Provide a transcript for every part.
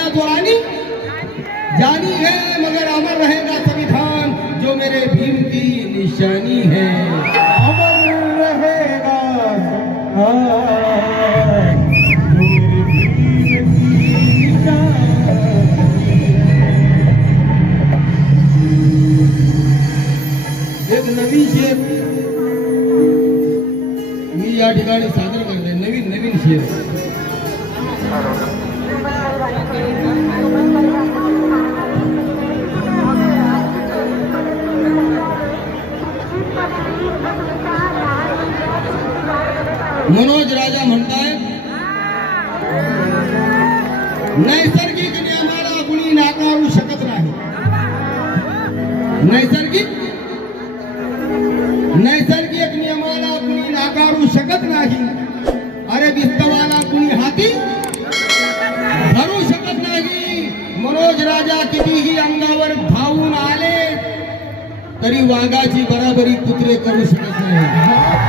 दुनिया तो आनी जानी है मगर अमर रहेगा संविधान जो मेरे भीम की निशानी है अमर रहेगा एक नवीन शेर मी या ठिकाणी सादर करते नवीन नवीन शेर मनोज राजा म्हणताय नैसर्गिक नियमाला कुणी नाकारू शकत नाही नैसर्गिक नैसर्गिक नियमाला कुणी नाकारू शकत नाही अरे विस्तवाला कुणी हाती धरू शकत नाही मनोज राजा कितीही अंगावर धावून आले तरी वाघाची बराबरी कुत्रे करू शकत नाही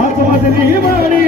ಮಾಸಮದಲ್ಲಿ ಮಾಡಿ